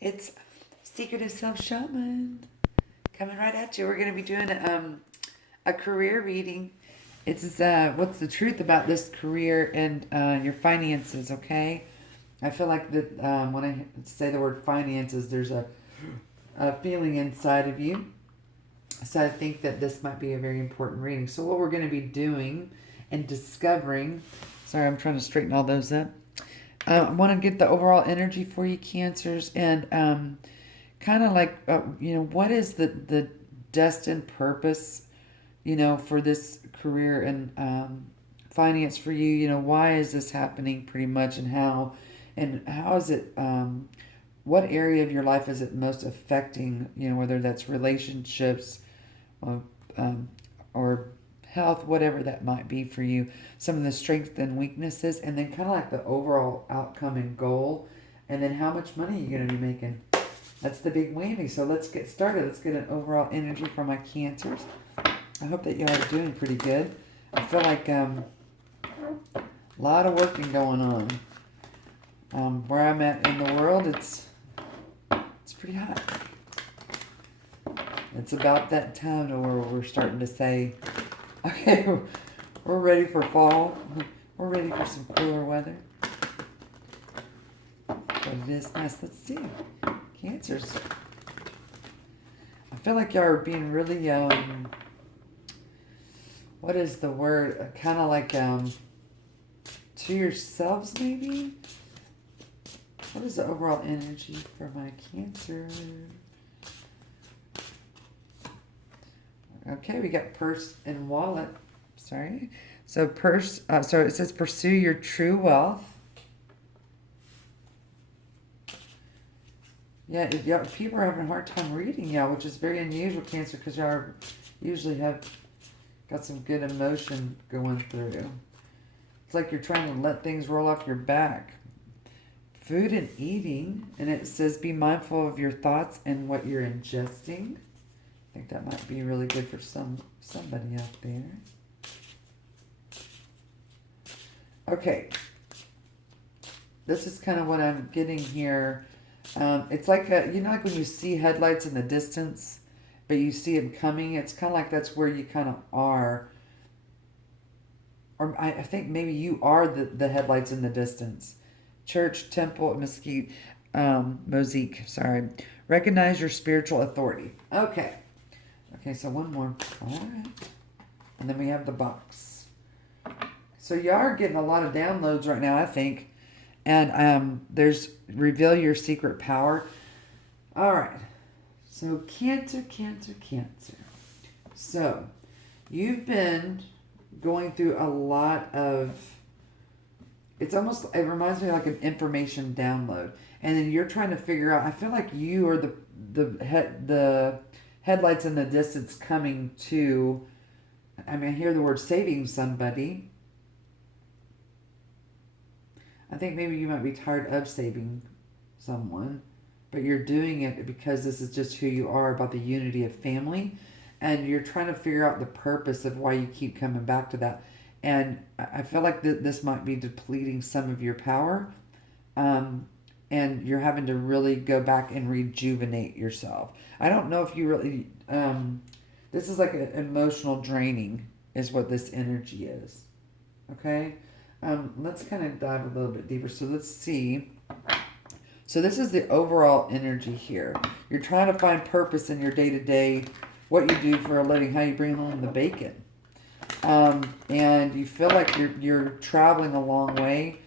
It's Secret of Self Shaman coming right at you. We're going to be doing a career reading. It's what's the truth about this career and your finances, okay? I feel like that when I say the word finances, there's a feeling inside of you. So I think that this might be a very important reading. So what we're going to be doing and discovering, sorry, I'm trying to straighten all those up. I want to get the overall energy for you, Cancers, and kind of like, what is the destined purpose, for this career and finance for you? Why is this happening pretty much, and how is it, what area of your life is it most affecting, whether that's relationships or, um, or health, whatever that might be for you, some of the strengths and weaknesses, and then kind of like the overall outcome and goal, and then how much money you're going to be making. That's the big whammy. So let's get started. Let's get an overall energy for my Cancers. I hope that y'all are doing pretty good. I feel like a lot of working going on. Where I'm at in the world, it's pretty hot. It's about that time to where we're starting to say, okay, we're ready for fall. We're ready for some cooler weather. But it is nice. Let's see. Cancers. I feel like y'all are being really, what is the word? Kind of like to yourselves, maybe? What is the overall energy for my Cancer? Okay, we got purse and wallet. Sorry. So so it says pursue your true wealth. Yeah, people are having a hard time reading y'all, which is very unusual, Cancer, because y'all usually have got some good emotion going through. It's like you're trying to let things roll off your back. Food and eating, and it says be mindful of your thoughts and what you're ingesting. I think that might be really good for somebody out there. Okay. This is kind of what I'm getting here. It's like like when you see headlights in the distance, but you see them coming. It's kind of like that's where you kind of are. Or I think maybe you are the headlights in the distance. Church, temple, mesquite, mosaic. Sorry. Recognize your spiritual authority. Okay. Okay, so one more. All right. And then we have the box. So y'all are getting a lot of downloads right now, I think. And there's reveal your secret power. All right. So Cancer, Cancer, Cancer. So you've been going through a lot of, it reminds me of like an information download. And then you're trying to figure out, I feel like you are the headlights in the distance coming to, I hear the word saving somebody. I think maybe you might be tired of saving someone, but you're doing it because this is just who you are, about the unity of family, and you're trying to figure out the purpose of why you keep coming back to that. And I feel like this might be depleting some of your power, and you're having to really go back and rejuvenate yourself. I don't know if you really, this is like an emotional draining is what this energy is. Okay? Let's kind of dive a little bit deeper. So let's see. So this is the overall energy here. You're trying to find purpose in your day-to-day, what you do for a living, how you bring home the bacon. And you feel like you're traveling a long way,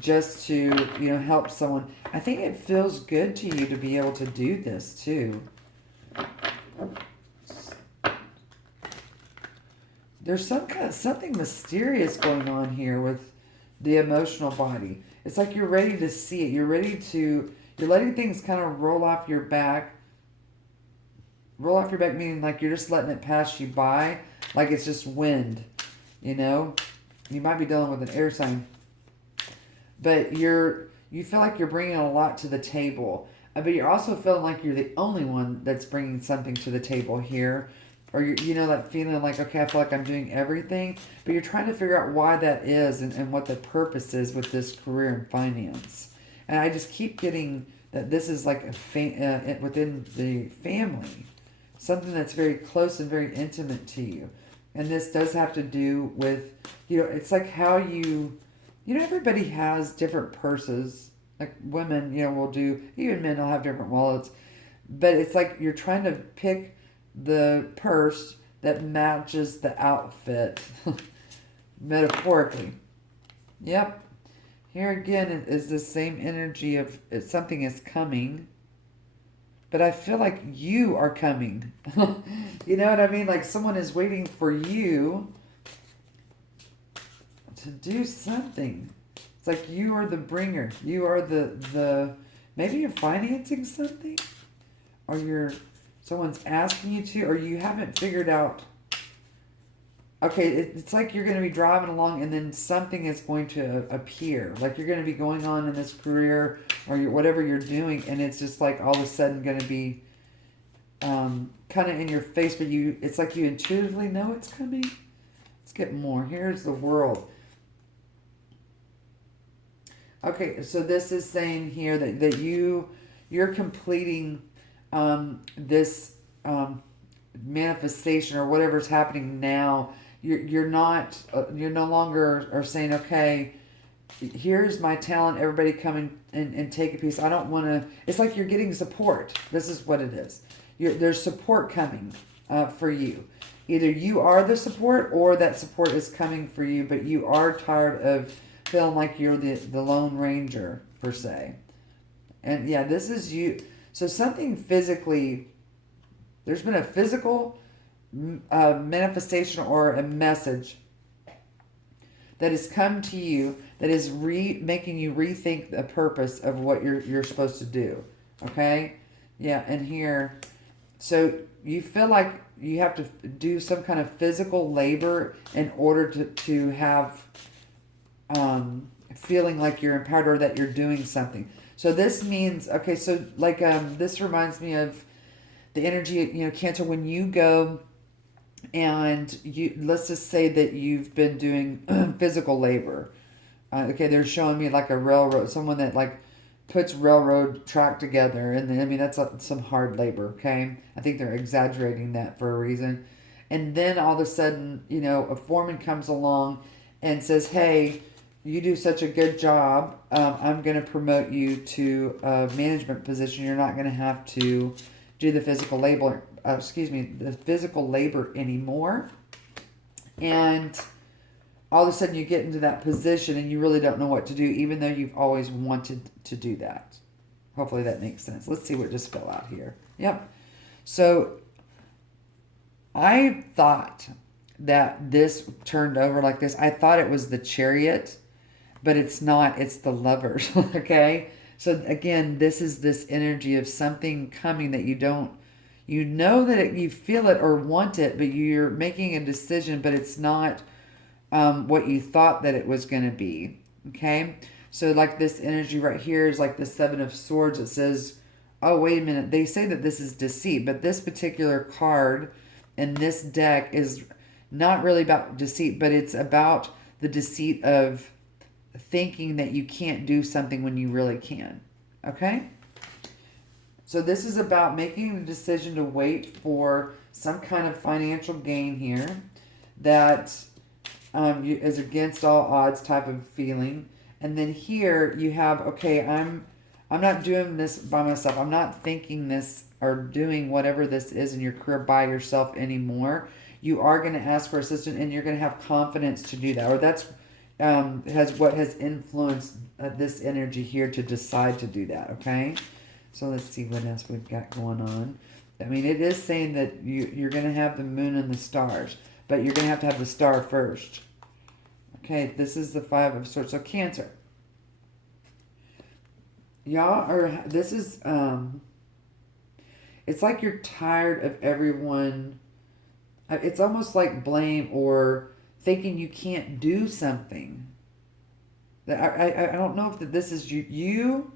just to, help someone. I think it feels good to you to be able to do this too. There's something mysterious going on here with the emotional body. It's like you're ready to see it. You're letting things kind of roll off your back. Roll off your back meaning like you're just letting it pass you by, like it's just wind, You might be dealing with an air sign, but you feel like you're bringing a lot to the table, but you're also feeling like you're the only one that's bringing something to the table here, or that feeling like, okay, I feel like I'm doing everything, but you're trying to figure out why that is, and what the purpose is with this career and finance. And I just keep getting that this is like within the family, something that's very close and very intimate to you. And this does have to do with, it's like how everybody has different purses. Like women, will do, even men will have different wallets. But it's like you're trying to pick the purse that matches the outfit, metaphorically. Yep. Here again is the same energy of something is coming, but I feel like you are coming. You know what I mean? Like someone is waiting for you to do something. It's like you are the bringer. You are the maybe you're financing something, or someone's asking you to, or you haven't figured out. Okay, it's like you're going to be driving along and then something is going to appear. Like you're going to be going on in this career or whatever you're doing, and it's just like all of a sudden going to be kind of in your face, but it's like you intuitively know it's coming. Let's get more. Here's the world. Okay, so this is saying here that you're completing this manifestation or whatever's happening now. You're no longer are saying, okay, here's my talent, everybody come and take a piece. I don't want to. It's like you're getting support. This is what it is. There's support coming for you. Either you are the support or that support is coming for you, but you are tired of feeling like you're the Lone Ranger, per se. And yeah, this is you. So something physically, there's been a physical manifestation or a message that has come to you that is making you rethink the purpose of what you're supposed to do. Okay? Yeah, and here, so you feel like you have to do some kind of physical labor in order to have feeling like you're empowered or that you're doing something. So this means, okay, so like this reminds me of the energy, Cancer, when you go and let's just say that you've been doing physical labor. Okay, they're showing me like a railroad, someone that like puts railroad track together, and I mean that's some hard labor. Okay, I think they're exaggerating that for a reason. And then all of a sudden, a foreman comes along and says, "Hey, you do such a good job. I'm going to promote you to a management position. You're not going to have to do the physical labor." The physical labor anymore. And all of a sudden you get into that position and you really don't know what to do, even though you've always wanted to do that. Hopefully that makes sense. Let's see what just fell out here. Yep. So I thought that this turned over like this. I thought it was the Chariot, but it's not. It's the Lovers. Okay. So again, this is this energy of something coming that you don't. You know that you feel it or want it, but you're making a decision, but it's not what you thought that it was going to be. Okay? So like this energy right here is like the Seven of Swords. It says, oh, wait a minute. They say that this is deceit, but this particular card in this deck is not really about deceit, but it's about the deceit of thinking that you can't do something when you really can. Okay? So this is about making the decision to wait for some kind of financial gain here that is against all odds type of feeling. And then here you have, okay, I'm not doing this by myself. I'm not thinking this or doing whatever this is in your career by yourself anymore. You are going to ask for assistance and you're going to have confidence to do that. Or that's what has influenced this energy here to decide to do that, okay? So let's see what else we've got going on. I mean, it is saying that you're going to have the moon and the stars, but you're going to have the star first. Okay, this is the Five of Swords. So Cancer. This is, it's like you're tired of everyone. It's almost like blame or thinking you can't do something. I don't know if this is you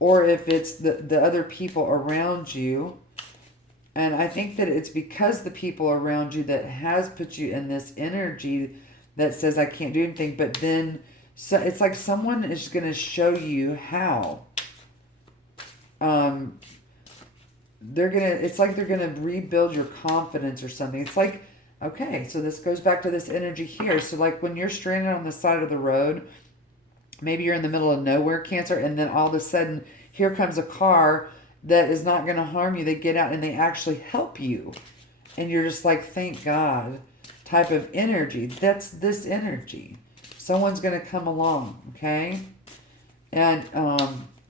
or if it's the other people around you. And I think that it's because the people around you that has put you in this energy that says I can't do anything. But then So it's like someone is going to show you how. Um, it's like they're gonna rebuild your confidence or something. It's like, okay, so this goes back to this energy here. So like when you're stranded on the side of the road, maybe you're in the middle of nowhere, Cancer, and then all of a sudden here comes a car that is not gonna harm you. They get out and they actually help you, and you're just like, thank God, type of energy. That's this energy. Someone's gonna come along, okay, and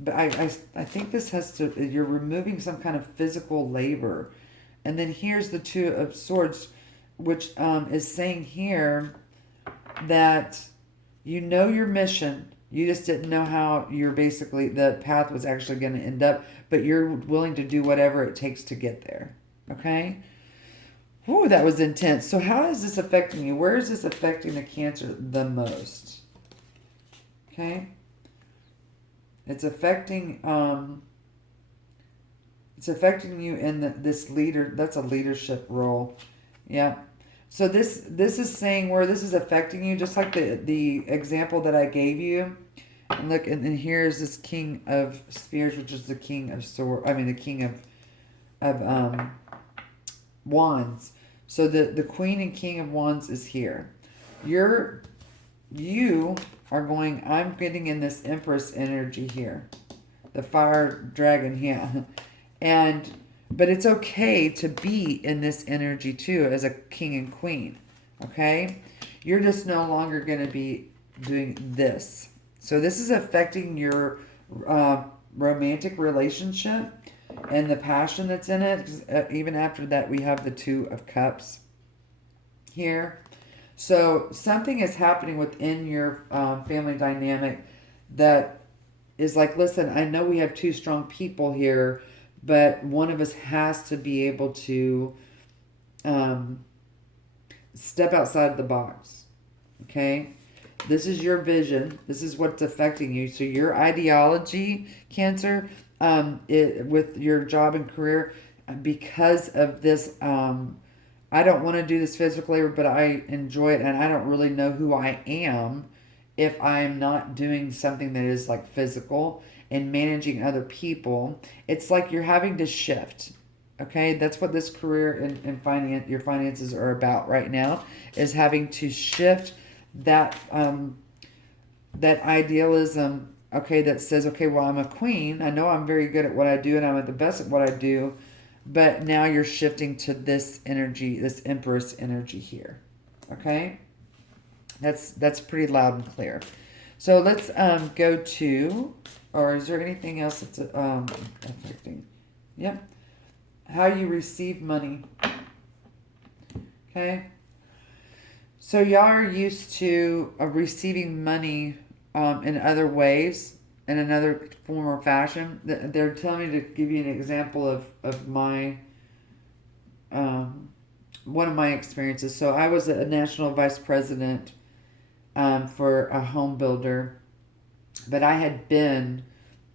but I think this has to, you're removing some kind of physical labor. And then here's the Two of Swords, which is saying here that you know your mission. You just didn't know how the path was actually going to end up, but you're willing to do whatever it takes to get there. Okay? Ooh, that was intense. So how is this affecting you? Where is this affecting the Cancer the most? Okay? It's affecting you in this leader. That's a leadership role. Yeah. So this is saying where this is affecting you, just like the example that I gave you. And look, and here's this King of Spears, which is the King of Sword. I mean, the King of Wands. So the Queen and King of Wands is here. You are going, I'm getting in this Empress energy here. The fire dragon here. But it's okay to be in this energy too as a king and queen. Okay? You're just no longer going to be doing this. So this is affecting your romantic relationship and the passion that's in it. 'Cause, even after that, we have the Two of Cups here. So something is happening within your family dynamic that is like, listen, I know we have two strong people here, but one of us has to be able to step outside the box. Okay? This is your vision. This is what's affecting you. So your ideology, Cancer, with your job and career, because of this, I don't want to do this physical labor, but I enjoy it, and I don't really know who I am if I am not doing something that is like physical and managing other people. It's like you're having to shift. Okay, that's what this career and your finances are about right now, is having to shift that that idealism. Okay, that says, okay, well, I'm a queen. I know I'm very good at what I do, and I'm at the best at what I do. But now you're shifting to this energy, this Empress energy here. Okay? That's pretty loud and clear. So let's go to, or is there anything else that's affecting? Yep. How you receive money. Okay? So y'all are used to receiving money in other ways, in another form or fashion. They're telling me to give you an example of my one of my experiences. So I was a national vice president for a home builder, but I had been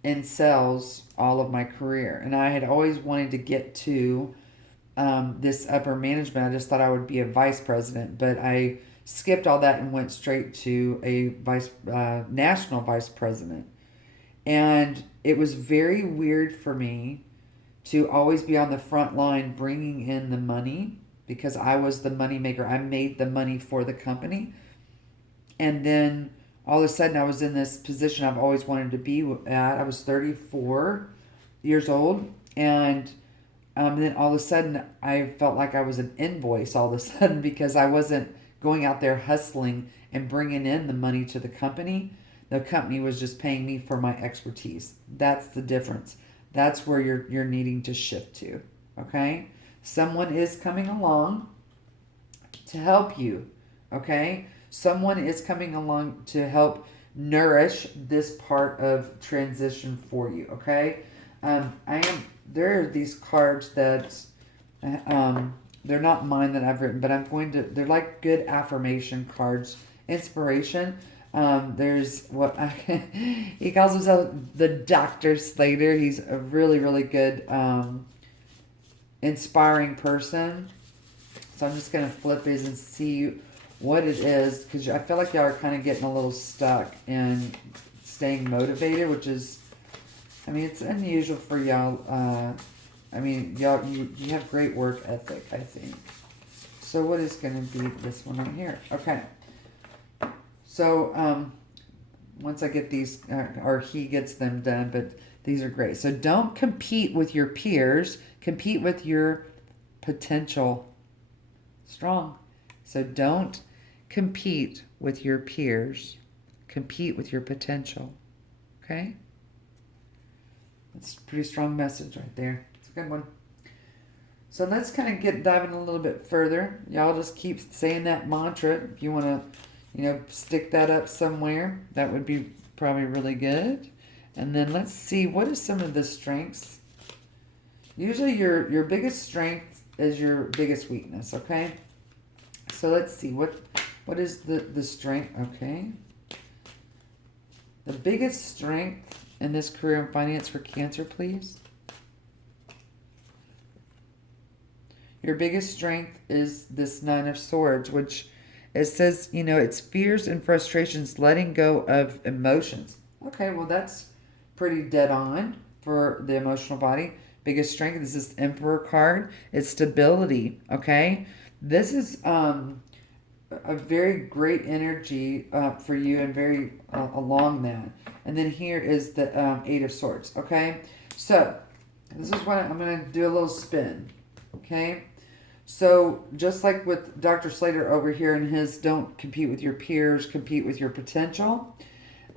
in sales all of my career, and I had always wanted to get to this upper management. I just thought I would be a vice president, but I skipped all that and went straight to a national vice president. And it was very weird for me to always be on the front line bringing in the money, because I was the money maker. I made the money for the company. And then all of a sudden I was in this position I've always wanted to be at. I was 34 years old. And then all of a sudden I felt like I was an invoice all of a sudden, because I wasn't going out there hustling and bringing in the money to the company. The company was just paying me for my expertise. That's the difference. That's where you're needing to shift to. Okay? Someone is coming along to help you. Okay? Someone is coming along to help nourish this part of transition for you. Okay? There are these cards that they're not mine that I've written, but they're like good affirmation cards, inspiration. There's he calls himself the Dr. Slater. He's a really, really good, inspiring person. So I'm just going to flip these and see what it is, because I feel like y'all are kind of getting a little stuck and staying motivated, which is, I mean, it's unusual for y'all. I mean, y'all, you have great work ethic, I think. So what is going to be this one right here? Okay. So once I get these, or he gets them done, but these are great. So don't compete with your peers. Compete with your potential. Strong. So don't compete with your peers. Compete with your potential. Okay? That's a pretty strong message right there. It's a good one. So let's kind of get diving a little bit further. Y'all just keep saying that mantra. If you want to, stick that up somewhere, that would be probably really good. And then let's see, what are some of the strengths? Usually your biggest strength is your biggest weakness, okay? So let's see, what is the strength, okay? The biggest strength in this career and finance for Cancer, please. Your biggest strength is this Nine of Swords, which it says, it's fears and frustrations, letting go of emotions. Okay, well, that's pretty dead on for the emotional body. Biggest strength is this Emperor card. It's stability, okay? This is a very great energy for you and very along that. And then here is the Eight of Swords, okay? So this is what I'm going to do a little spin, okay? So just like with Dr. Slater over here in his don't compete with your peers, compete with your potential,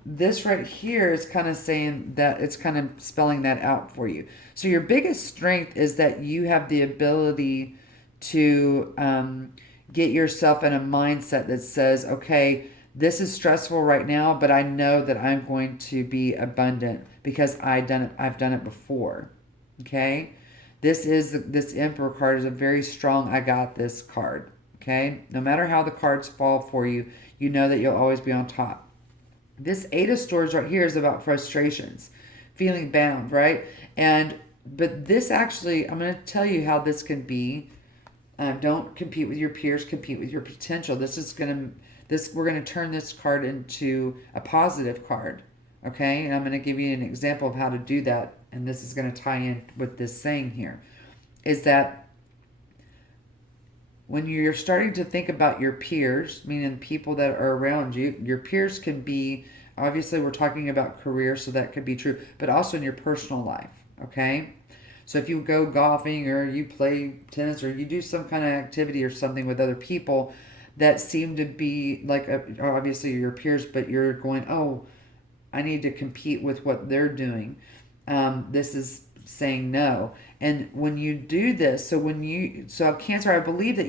this right here is kind of saying that, it's kind of spelling that out for you. So your biggest strength is that you have the ability to get yourself in a mindset that says, okay, this is stressful right now, but I know that I'm going to be abundant because I've done it before. Okay? This Emperor card is a very strong I got this card. Okay? No matter how the cards fall for you, you know that you'll always be on top. This Eight of Swords right here is about frustrations, feeling bound, right? But this actually, I'm going to tell you how this can be. Don't compete with your peers, compete with your potential. We're going to turn this card into a positive card, okay? And I'm going to give you an example of how to do that, and this is going to tie in with this saying here, is that when you're starting to think about your peers, meaning people that are around you, your peers can be, obviously we're talking about career, so that could be true, but also in your personal life, okay? So if you go golfing or you play tennis or you do some kind of activity or something with other people that seem to be like, obviously your peers, but you're going, oh, I need to compete with what they're doing. This is saying no. And when you do this, so Cancer, I believe that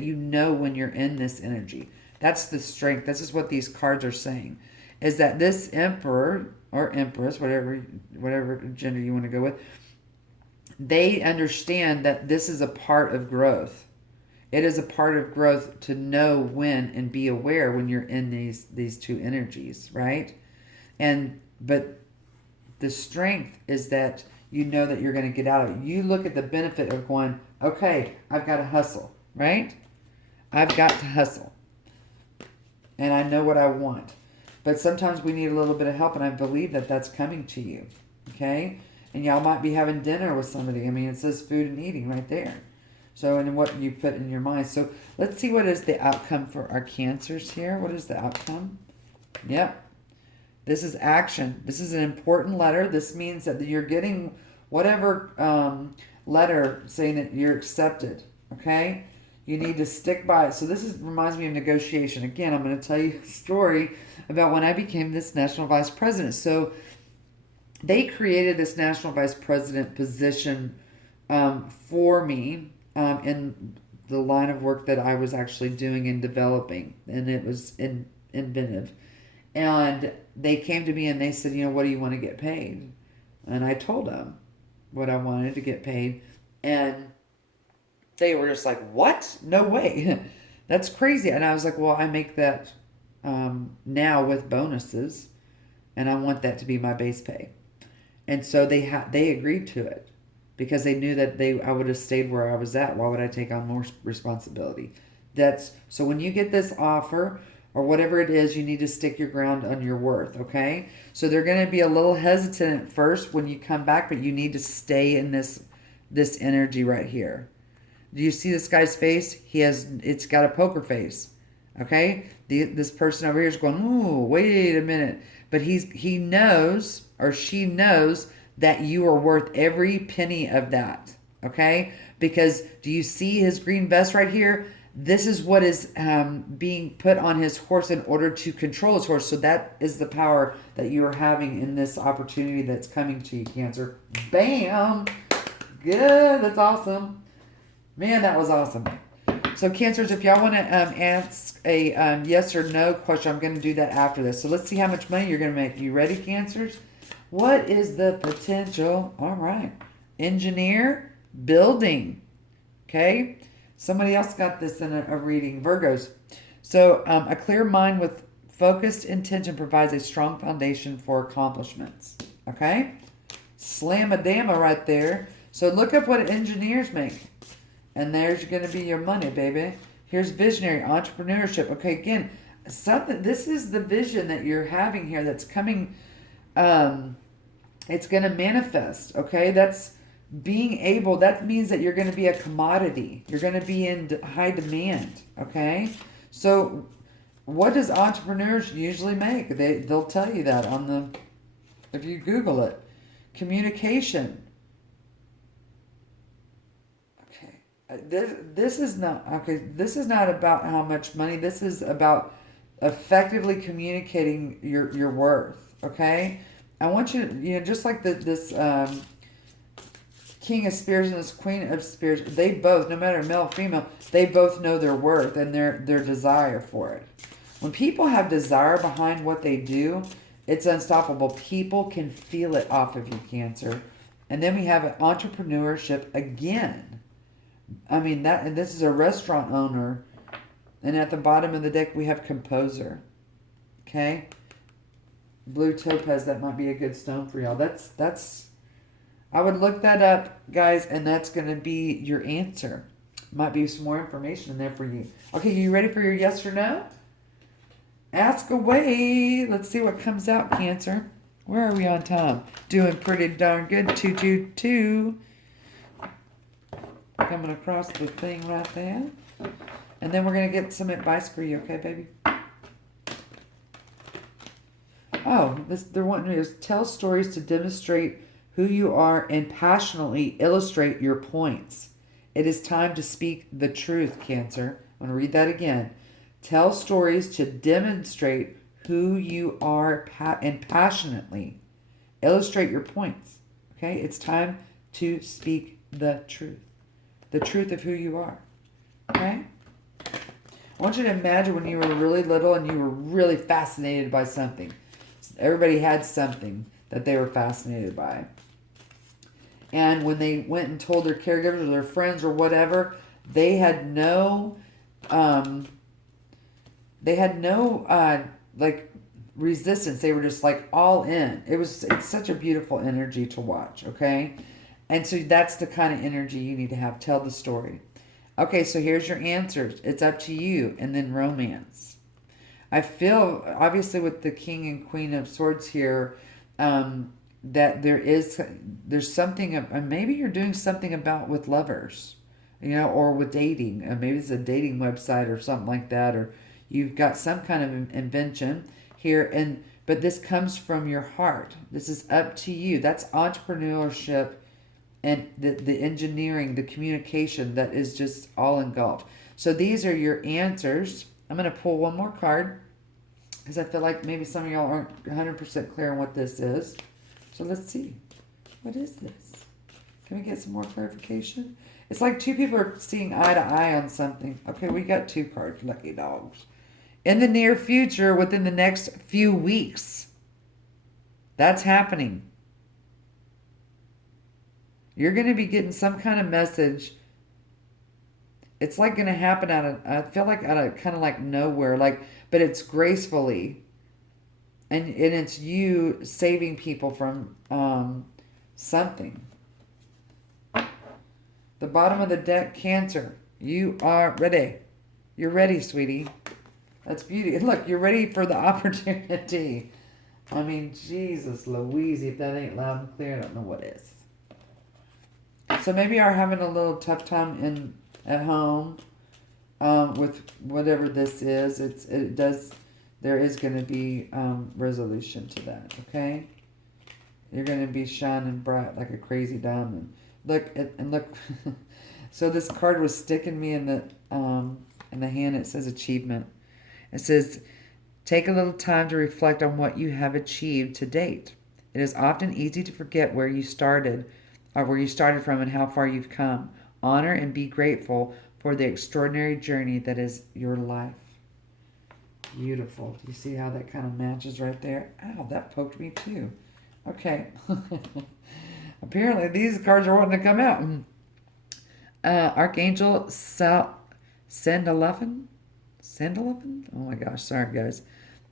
when you're in this energy. That's the strength. This is what these cards are saying, is that this Emperor or Empress, whatever gender you want to go with, they understand that this is a part of growth. It is a part of growth to know when and be aware when you're in these two energies, right? But the strength is that you know that you're going to get out of it. You look at the benefit of going, okay, I've got to hustle, right? I've got to hustle. And I know what I want. But sometimes we need a little bit of help, and I believe that that's coming to you, okay? And y'all might be having dinner with somebody. I mean, it says food and eating right there. So, and what you put in your mind. So, let's see what is the outcome for our Cancers here. What is the outcome? Yep. This is action. This is an important letter. This means that you're getting whatever letter saying that you're accepted. Okay? You need to stick by it. So reminds me of negotiation. Again, I'm going to tell you a story about when I became this national vice president. So they created this national vice president position for me in the line of work that I was actually doing and developing. And it was inventive. And they came to me and they said, what do you want to get paid? And I told them what I wanted to get paid. And they were just like, what? No way. That's crazy. And I was like, well, I make that now with bonuses. And I want that to be my base pay. And so they agreed to it because they knew that I would have stayed where I was at. Why would I take on more responsibility? That's so when you get this offer or whatever it is, you need to stick your ground on your worth, okay? So they're going to be a little hesitant at first when you come back, but you need to stay in this energy right here. Do you see this guy's face? It's got a poker face. Okay? This person over here is going, "Ooh, wait a minute." But he knows or she knows that you are worth every penny of that. Okay? Because do you see his green vest right here? This is what is being put on his horse in order to control his horse. So that is the power that you are having in this opportunity that's coming to you, Cancer. Bam! Good. That's awesome. Man, that was awesome. So, Cancers, if y'all want to ask a yes or no question, I'm going to do that after this. So, let's see how much money you're going to make. You ready, Cancers? What is the potential? All right. Engineer, building. Okay. Somebody else got this in a reading. Virgos. So, a clear mind with focused intention provides a strong foundation for accomplishments. Okay. Slam-a-dama right there. So, look up what engineers make. And there's going to be your money, baby. Here's visionary, entrepreneurship. Okay, again, something. This is the vision that you're having here that's coming. It's going to manifest, okay? That's being able. That means that you're going to be a commodity. You're going to be in high demand, okay? So what does entrepreneurs usually make? They'll tell you that on the, if you Google it. Communication. This is not okay. This is not about how much money. This is about effectively communicating your worth. Okay, I want you to, just like this King of Spears and this Queen of Spears. They both, no matter male or female, they both know their worth and their desire for it. When people have desire behind what they do, it's unstoppable. People can feel it off of you, Cancer. And then we have an entrepreneurship again. I mean, and this is a restaurant owner. And at the bottom of the deck, we have composer. Okay? Blue topaz, that might be a good stone for y'all. That's I would look that up, guys, and that's going to be your answer. Might be some more information in there for you. Okay, you ready for your yes or no? Ask away. Let's see what comes out, Cancer. Where are we on time? Doing pretty darn good. 222. Coming across the thing right there. And then we're going to get some advice for you, okay, baby? Oh, they're wanting to tell stories to demonstrate who you are and passionately illustrate your points. It is time to speak the truth, Cancer. I'm going to read that again. Tell stories to demonstrate who you are and passionately illustrate your points. Okay? It's time to speak the truth. The truth of who you are. Okay? I want you to imagine when you were really little and you were really fascinated by something. Everybody had something that they were fascinated by. And when they went and told their caregivers or their friends or whatever, they had no like resistance. They were just like all in. It's such a beautiful energy to watch, okay? And so that's the kind of energy you need to have. Tell the story. Okay, so here's your answers. It's up to you. And then romance. I feel, obviously with the King and Queen of Swords here, that there's something, maybe you're doing something about with lovers, or with dating. Maybe it's a dating website or something like that, or you've got some kind of invention here. But this comes from your heart. This is up to you. That's entrepreneurship and the engineering, the communication that is just all engulfed. So these are your answers. I'm going to pull one more card because I feel like maybe some of y'all aren't 100% clear on what this is. So let's see. What is this? Can we get some more clarification? It's like two people are seeing eye to eye on something. Okay, we got two cards. Lucky dogs. In the near future, within the next few weeks, that's happening. You're going to be getting some kind of message. It's like going to happen I feel like out of kind of like nowhere, but it's gracefully. And it's you saving people from something. The bottom of the deck, Cancer. You are ready. You're ready, sweetie. That's beauty. And look, you're ready for the opportunity. I mean, Jesus Louise, if that ain't loud and clear, I don't know what is. So maybe you are having a little tough time at home with whatever this is. There is going to be resolution to that, okay? You're going to be shining bright like a crazy diamond. Look, and look. So this card was sticking me in the hand. It says achievement. It says, take a little time to reflect on what you have achieved to date. It is often easy to forget where you started from and how far you've come. Honor and be grateful for the extraordinary journey that is your life. Beautiful. Do you see how that kind of matches right there? Ow, that poked me too. Okay. Apparently these cards are wanting to come out. Archangel Sandalphon? Sandalphon? Oh my gosh, sorry guys.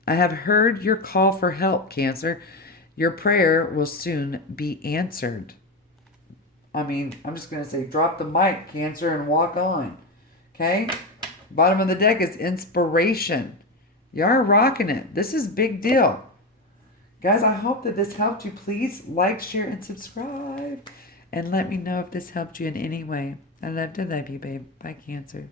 I have heard your call for help, Cancer. Your prayer will soon be answered. I mean, I'm just going to say drop the mic, Cancer, and walk on. Okay? Bottom of the deck is inspiration. You are rocking it. This is big deal. Guys, I hope that this helped you. Please like, share, and subscribe. And let me know if this helped you in any way. I love to love you, babe. Bye, Cancer.